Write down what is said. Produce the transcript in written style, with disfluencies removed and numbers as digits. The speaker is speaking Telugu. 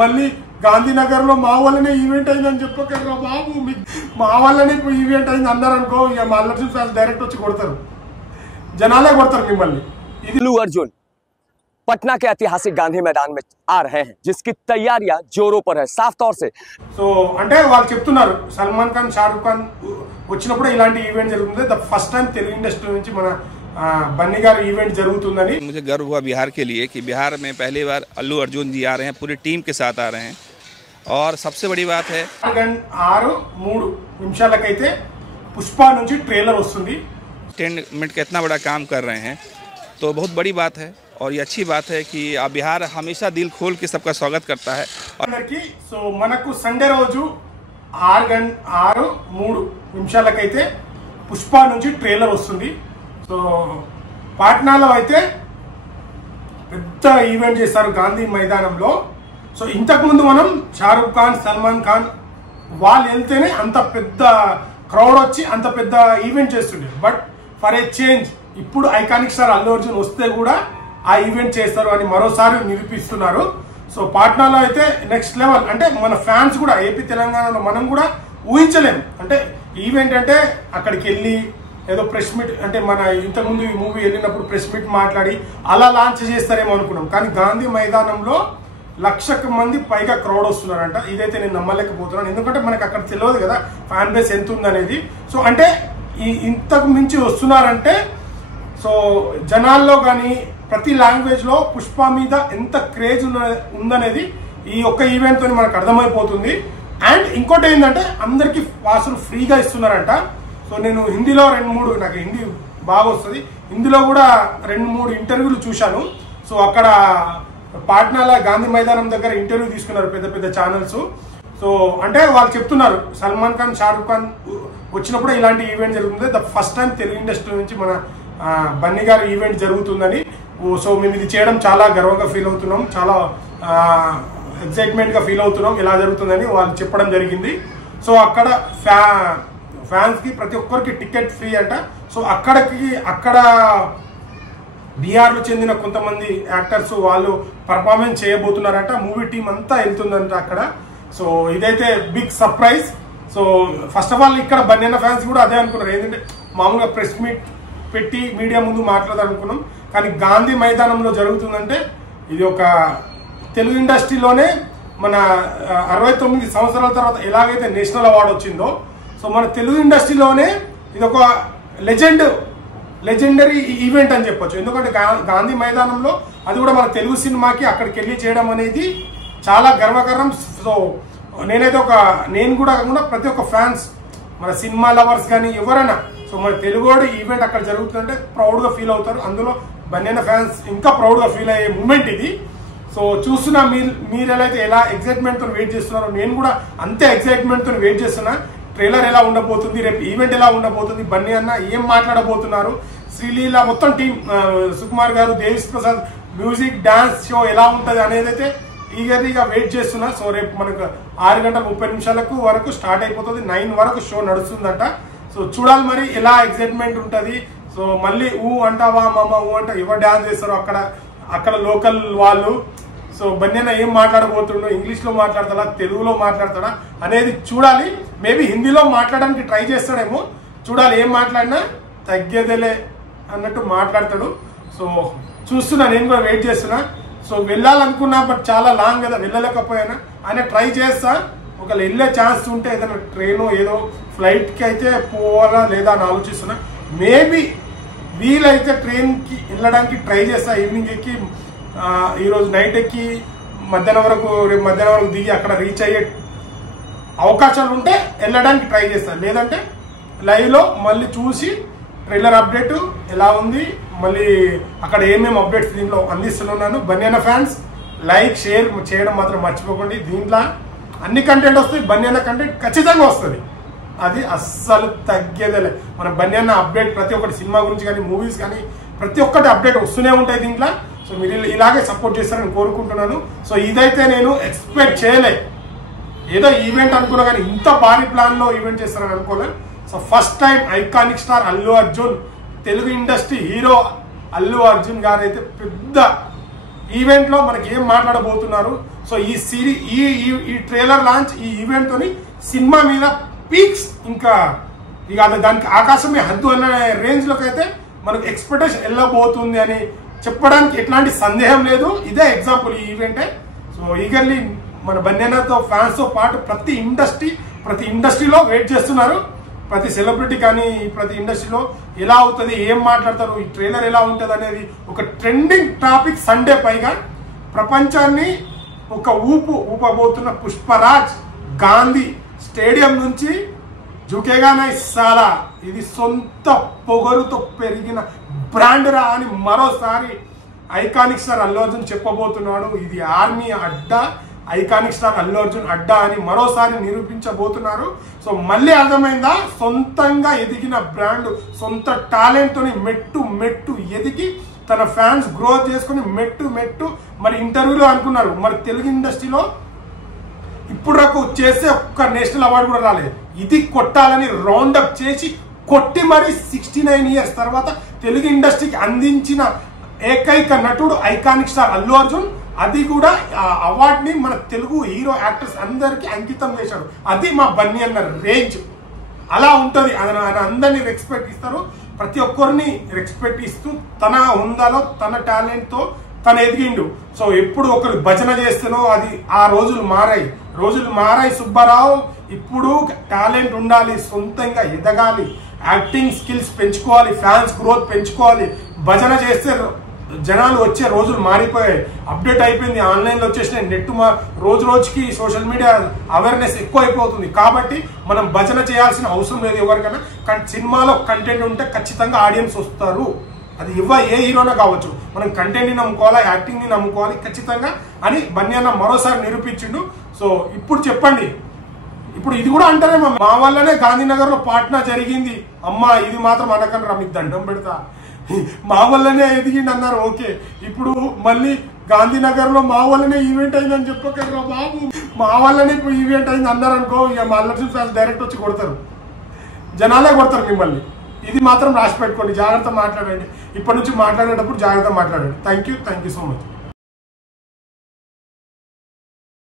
మళ్ళీ గాంధీనగర్ లో మా వల్లనే ఈవెంట్ అయిందని చెప్పకరా బాబు, మా వల్లనే ఈవెంట్ అయింది అన్నారు అనుకో, ఇక మా అల్లర్జున్ ఫ్యాన్స్ డైరెక్ట్ వచ్చి కొడతారు, జనాలే కొడతారు మిమ్మల్ని. अल्लू अर्जुन पटना के ऐतिहासिक गांधी मैदान में आ रहे हैं, जिसकी तैयारियां जोरों पर है साफ तौर से. సో అంటే వాళ్ళు చెప్తున్నారు సల్మాన్ ఖాన్ షారుఖ్ ఖాన్ వచ్చినప్పుడు ఇలాంటి ఈవెంట్ జరుగుతుంది. The first time Telugu industry నుంచి మన बन्नी गार इवेंट जरूरतुंदनी. मुझे गर्व हुआ बिहार के लिए कि बिहार में पहली बार अल्लू अर्जुन जी आ रहे हैं, पूरी टीम के साथ आ रहे हैं. और सबसे बड़ी बात है 6:03 నిమిషాలకైతే పుష్ప నుంచి ట్రైలర్ వస్తుంది. 10 मिनट का इतना बड़ा काम कर रहे हैं तो बहुत बड़ी बात है. और ये अच्छी बात है कि बिहार हमेशा दिल खोल के सबका स्वागत करता है. సో మనకు సండే రోజు 6:03 నిమిషాలకైతే పుష్ప నుంచి ట్రైలర్ వస్తుంది. సో పాట్నాలో అయితే పెద్ద ఈవెంట్ చేస్తారు గాంధీ మైదానంలో. సో ఇంతకుముందు మనం షారుఖ్ ఖాన్ సల్మాన్ ఖాన్ వాళ్ళు వెళ్తేనే అంత పెద్ద క్రౌడ్ వచ్చి అంత పెద్ద ఈవెంట్ చేస్తుండే. బట్ ఫర్ ఏ చేంజ్ ఇప్పుడు ఐకానిక్ స్టార్ అల్లు అర్జున్ వస్తే కూడా ఆ ఈవెంట్ చేస్తారు అని మరోసారి నిరూపిస్తున్నారు. సో పాట్నాలో అయితే నెక్స్ట్ లెవెల్. అంటే మన ఫ్యాన్స్ కూడా ఏపీ తెలంగాణలో మనం కూడా ఊహించలేం. అంటే ఈవెంట్ అంటే అక్కడికి వెళ్ళి ఏదో ప్రెస్ మీట్, అంటే మన ఇంతకుముందు ఈ మూవీ వెళ్ళినప్పుడు ప్రెస్ మీట్ మాట్లాడి అలా లాంచ్ చేస్తారేమో అనుకున్నాం. కానీ గాంధీ మైదానంలో 1,00,000 మంది పైగా క్రౌడ్ వస్తున్నారంట. ఇదైతే నేను నమ్మలేకపోతున్నాను, ఎందుకంటే మనకు అక్కడ తెలియదు కదా ఫ్యాన్ బేస్ ఎంత ఉందనేది. సో అంటే ఇంతకు మించి వస్తున్నారంటే సో జనాల్లో కానీ ప్రతి లాంగ్వేజ్లో పుష్ప మీద ఎంత క్రేజ్ ఉందనేది ఈ ఒక్క ఈవెంట్తో మనకు అర్థమైపోతుంది. అండ్ ఇంకోటి ఏంటంటే అందరికీ పాసులు ఫ్రీగా ఇస్తున్నారంట. సో నేను హిందీలో 2-3, నాకు హిందీ బాగా వస్తుంది, హిందీలో కూడా 2-3 ఇంటర్వ్యూలు చూశాను. సో అక్కడ పాట్నాలో గాంధీ మైదానం దగ్గర ఇంటర్వ్యూ తీసుకున్నారు పెద్ద పెద్ద ఛానల్స్. సో అంటే వాళ్ళు చెప్తున్నారు సల్మాన్ ఖాన్ షారుఖ్ ఖాన్ వచ్చినప్పుడు ఇలాంటి ఈవెంట్ జరుగుతుంది. The first time Telugu industry నుంచి మన బన్నీ గారు ఈవెంట్ జరుగుతుందని. సో మేము ఇది చేయడం చాలా గర్వంగా ఫీల్ అవుతున్నాం, చాలా ఎక్సైట్మెంట్గా ఫీల్ అవుతున్నాం ఇలా జరుగుతుందని వాళ్ళు చెప్పడం జరిగింది. సో అక్కడ ఫ్యాన్స్కి ప్రతి ఒక్కరికి టికెట్ ఫ్రీ అంట. సో అక్కడ బీహార్లో చెందిన కొంతమంది యాక్టర్స్ వాళ్ళు పర్ఫార్మెన్స్ చేయబోతున్నారంట. మూవీ టీం అంతా వెళ్తుందంట అక్కడ. సో ఇదైతే big surprise. So first of all ఇక్కడ బన్యన్న ఫ్యాన్స్ కూడా అదే అనుకున్నారు, ఏంటంటే మామూలుగా ప్రెస్ మీట్ పెట్టి మీడియా ముందు మాట్లాడాలనుకున్నాం. కానీ గాంధీ మైదానంలో జరుగుతుందంటే ఇది ఒక తెలుగు ఇండస్ట్రీలోనే మన 69 సంవత్సరాల తర్వాత ఎలాగైతే నేషనల్ అవార్డు వచ్చిందో, సో మన తెలుగు ఇండస్ట్రీలోనే ఇది ఒక లెజెండరీ ఈవెంట్ అని చెప్పొచ్చు. ఎందుకంటే గాంధీ మైదానంలో అది కూడా మన తెలుగు సినిమాకి అక్కడికి వెళ్ళి చేయడం అనేది చాలా గర్వకారణం. సో నేను కూడా కాకుండా ప్రతి ఒక్క ఫ్యాన్స్, మన సినిమా లవర్స్ కానీ ఎవరైనా, సో మన తెలుగువాడు ఈవెంట్ అక్కడ జరుగుతుందంటే ప్రౌడ్గా ఫీల్ అవుతారు. అందులో బన్యన్న ఫ్యాన్స్ ఇంకా ప్రౌడ్గా ఫీల్ అయ్యే మూమెంట్ ఇది. సో చూస్తున్నా మీరు ఎలా ఎక్సైట్మెంట్తో వెయిట్ చేస్తున్నారో నేను కూడా అంతే ఎక్సైట్మెంట్తో వెయిట్ చేస్తున్నా. ట్రైలర్ ఎలా ఉండబోతుంది, రేపు ఈవెంట్ ఎలా ఉండబోతుంది, బన్నీ అన్న ఏం మాట్లాడబోతున్నారు, శ్రీలీల మొత్తం టీం, సుకుమార్ గారు, Devi Sri Prasad, music dance show ఎలా ఉంటుంది అనేది అయితే ఈగర్లీగా వెయిట్ చేస్తున్నా. సో రేపు మనకు 6:30 వరకు స్టార్ట్ అయిపోతుంది, 9 వరకు షో నడుస్తుందంట. సో చూడాలి మరి ఎలా ఎక్సైట్మెంట్ ఉంటుంది. సో మళ్ళీ అంటావా మామ అంట ఎవరు డాన్స్ చేస్తారో అక్కడ లోకల్ వాళ్ళు. సో బన్యన్న ఏం మాట్లాడబోతుండో, ఇంగ్లీష్లో మాట్లాడతాడా, తెలుగులో మాట్లాడతాడా అనేది చూడాలి. మేబీ హిందీలో మాట్లాడడానికి ట్రై చేస్తాడేమో, చూడాలి. ఏం మాట్లాడినా తగ్గేదేలే అన్నట్టు మాట్లాడతాడు. సో చూస్తున్నా, నేను కూడా వెయిట్ చేస్తున్నా. సో వెళ్ళాలనుకున్నా, బట్ చాలా లాంగ్ కదా, వెళ్ళలేకపోయానా. ఆయన ట్రై చేస్తా, ఒకవేళ వెళ్ళే ఛాన్స్ ఉంటే ఏదైనా ట్రైన్ ఏదో ఫ్లైట్కి అయితే పోవాలా లేదా అని ఆలోచిస్తున్నా. మేబీ వీలైతే ట్రైన్కి వెళ్ళడానికి ట్రై చేస్తా. ఈవినింగ్ ఎక్కి ఈరోజు నైట్ ఎక్కి రేపు మధ్యాహ్నం వరకు దిగి అక్కడ రీచ్ అయ్యే అవకాశాలు ఉంటే వెళ్ళడానికి ట్రై చేస్తాను. లేదంటే లైవ్లో మళ్ళీ చూసి ట్రైలర్ అప్డేట్ ఎలా ఉంది, మళ్ళీ అక్కడ ఏమేమి అప్డేట్స్ దీంట్లో అందిస్తున్నాను. బన్యన్న ఫ్యాన్స్ లైక్ షేర్ చేయడం మాత్రం మర్చిపోకండి. దీంట్లో అన్ని కంటెంట్ వస్తాయి, బన్యన్న కంటెంట్ ఖచ్చితంగా వస్తుంది, అది అస్సలు తగ్గేదేలే. మన బన్యన్న అప్డేట్ ప్రతి ఒక్కటి సినిమా గురించి కానీ మూవీస్ కానీ ప్రతి ఒక్కటి అప్డేట్ వస్తూనే ఉంటాయి దీంట్లో. సో మీరు ఇలాగే సపోర్ట్ చేస్తారని కోరుకుంటున్నాను. సో ఇదైతే నేను ఎక్స్పెక్ట్ చేయలే, ఏదో ఈవెంట్ అనుకున్నా కానీ ఇంత భారీ ప్లాన్లో ఈవెంట్ చేస్తారని అనుకోలేదు. So first time iconic star Allu Arjun, Telugu industry hero Allu Arjun గారు అయితే పెద్ద ఈవెంట్లో మనకి ఏం మాట్లాడబోతున్నారు. సో ఈ ఈ ట్రైలర్ లాంచ్ ఈ ఈవెంట్ తోని సినిమా మీద పీక్స్ ఇంకా ఇక దానికి ఆకాశమే హద్దు అనే రేంజ్ లోకి అయితే మనకు ఎక్స్పెక్టేషన్ వెళ్ళబోతుంది అని చెప్పడానికి ఎట్లాంటి సందేహం లేదు. ఇదే ఎగ్జాంపుల్ ఈ ఈవెంటే. సో ఈగర్లీ మన బన్యన్నతో ఫ్యాన్స్ తో పాటు ప్రతి ఇండస్ట్రీలో వెయిట్ చేస్తున్నారు. ప్రతి సెలబ్రిటీ కానీ ప్రతి ఇండస్ట్రీలో ఎలా అవుతుంది, ఏం మాట్లాడతారు, ఈ ట్రైలర్ ఎలా ఉంటుంది అనేది ఒక ట్రెండింగ్ టాపిక్. సండే పైగా ప్రపంచాన్ని ఒక ఊపబోతున్న పుష్పరాజ్ గాంధీ స్టేడియం నుంచి జుకేగానే సాలా ఇది సొంత పొగరుతో పెరిగిన బ్రాండ్ రా అని మరోసారి ఐకానిక్ స్టార్ అల్లు అర్జున్ చెప్పబోతున్నాడు. ఇది ఆర్మీ అడ్డా, ఐకానిక్ స్టార్ అల్లు అర్జున్ అడ్డా అని మరోసారి నిరూపించబోతున్నారు. సో మళ్ళీ అర్థమైందా, సొంతంగా ఎదిగిన బ్రాండ్ సొంత టాలెంట్ తోని మెట్టు ఎదిగి తన ఫ్యాన్స్ గ్రోత్ చేసుకుని మెట్టు మరి ఇంటర్వ్యూలో అనుకున్నారు మరి తెలుగు ఇండస్ట్రీలో ఇప్పుడు నాకు చేసే ఒక్క నేషనల్ అవార్డు కూడా రాలేదు, ఇది కొట్టాలని రౌండప్ చేసి కొట్టి మరి 69 ఇయర్స్ తర్వాత తెలుగు ఇండస్ట్రీకి అందించిన ఏకైక నటుడు ఐకానిక్ స్టార్ అల్లు అర్జున్. అది కూడా అవార్డుని మన తెలుగు హీరో యాక్టర్స్ అందరికీ అంకితం చేశాడు. అది మా బన్నీ అన్న రేంజ్. అలా ఉంటుంది. ఆయన అందరినీ రెస్పెక్ట్ ఇస్తారు. ప్రతి ఒక్కరిని రెస్పెక్ట్ ఇస్తూ తన హుందాలో తన టాలెంట్తో తను ఎదిగిండు. సో ఎప్పుడు ఒకరు భజన చేస్తేనో అది ఆ రోజులు మారాయి సుబ్బారావు. ఇప్పుడు టాలెంట్ ఉండాలి, సొంతంగా ఎదగాలి, యాక్టింగ్ స్కిల్స్ పెంచుకోవాలి, ఫ్యాన్స్ గ్రోత్ పెంచుకోవాలి. భజన చేస్తే జనాలు వచ్చే రోజులు మారిపోయాయి, అప్డేట్ అయిపోయింది, ఆన్లైన్లో వచ్చేసినాయి, నెట్ రోజుకి సోషల్ మీడియా అవేర్నెస్ ఎక్కువ అయిపోతుంది. కాబట్టి మనం భజన చేయాల్సిన అవసరం లేదు ఎవరికైనా. సినిమాలో కంటెంట్ ఉంటే ఖచ్చితంగా ఆడియన్స్ వస్తారు. అది ఏ హీరోనా కావచ్చు, మనం కంటెంట్ని నమ్ముకోవాలా, యాక్టింగ్ని నమ్ముకోవాలి ఖచ్చితంగా అని బన్నీ అన్న మరోసారి నిరూపించిండు. సో ఇప్పుడు చెప్పండి, ఇప్పుడు ఇది కూడా అంటారే మా వల్లనే గాంధీనగర్లో పాట్నా జరిగింది, అమ్మా ఇది మాత్రం అనకండి రా, మీకు దండం పెడతా, మా వల్లనే ఎదిగిండి అన్నారు. ఓకే, ఇప్పుడు మళ్ళీ గాంధీనగర్లో మా వల్లనే ఈవెంట్ అయిందని చెప్పకర్రా బాబు, మా వల్లనే ఇప్పుడు ఈవెంట్ అయింది అన్నారు అనుకో, ఇక మా అల్లర్జున్ ఫ్యాన్స్ డైరెక్ట్ వచ్చి కొడతారు, జనాలే కొడతారు మిమ్మల్ని. ఇది మాత్రం రాసి పెట్టుకోండి, జాగ్రత్త మాట్లాడండి. ఇప్పటి నుంచి మాట్లాడేటప్పుడు జాగ్రత్త మాట్లాడండి. Thank you so much.